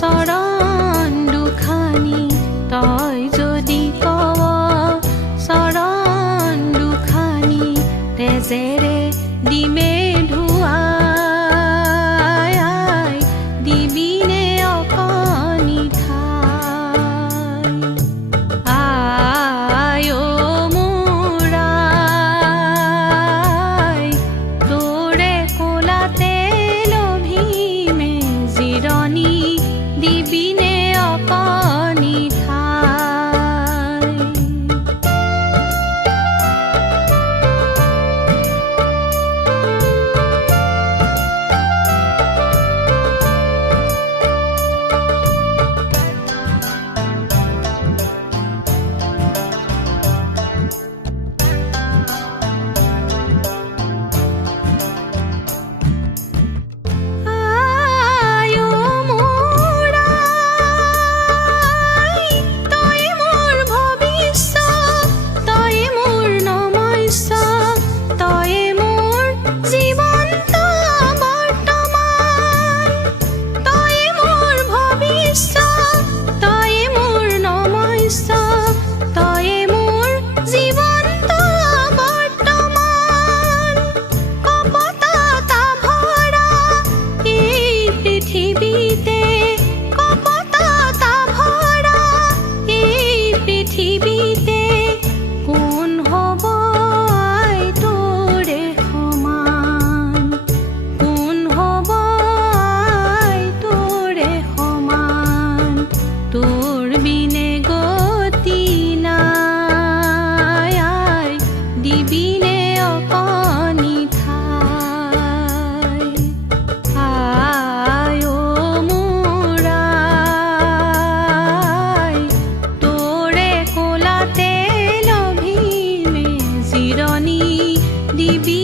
চৰণ দুখানি তই যদি কৱ চৰণ দুখানি তেজেৰে দিমে ধুৱাই দিবিনে অকণি ঠাই আই অ মোৰ আই তোৰে কোলাতে লভিমে জিৰণি দিবিনে অকণি ঠাই আই অ মোৰ আই তই মোৰ ভৱিষ্যত তই মোৰ নমস্য তই মোৰ জীৱন্ত বৰ্তমান তই মোৰ ভৱিষ্যত তই মোৰ নমস্য তই মোৰ জীৱন্ত বৰ্তমান কপটতা ভৰা এই পৃথিৱীতে কপটতা ভৰা এই পৃথিৱীতে কোন হ'ব আই তোৰে সমান কোন হ'ব আই তোৰে সমান তোৰ বিনে গতি নাই আই দিবিনে অকণি ঠাই আই অ মোৰ আই তোৰে কোলাতে লভিমে জিৰণি দিবি